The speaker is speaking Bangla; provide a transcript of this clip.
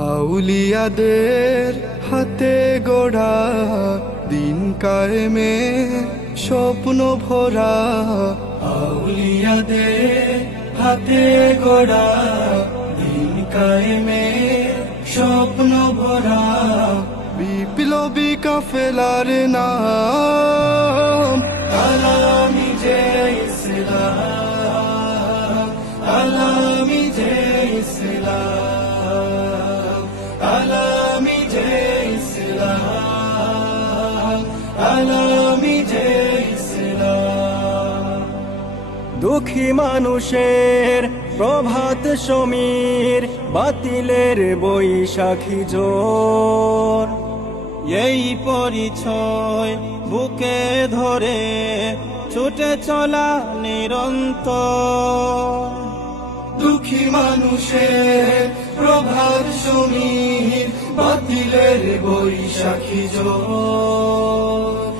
আউলিয়াদের হাতে গড়া দিন কায়েমের স্বপ্ন ভরা, আউলিয়াদের হাতে গড়া দিন কায়েমের স্বপ্ন ভরা, বিপ্লবী কাফেলার নাম আলামি যে ইসলাম, আলামি যে ইসলাম, আলামি যে ইসলাম, আলামি যে ইসলাম। দুঃখী মানুষের প্রভাত সমীর, বাতিলের বৈশাখী জোর, এই পরিচয় বুকে ধরে ছুটে চলা নিরন্তর। দুঃখী মানুষের প্রভাত সমীর, বাতিলের বৈশাখী জোর,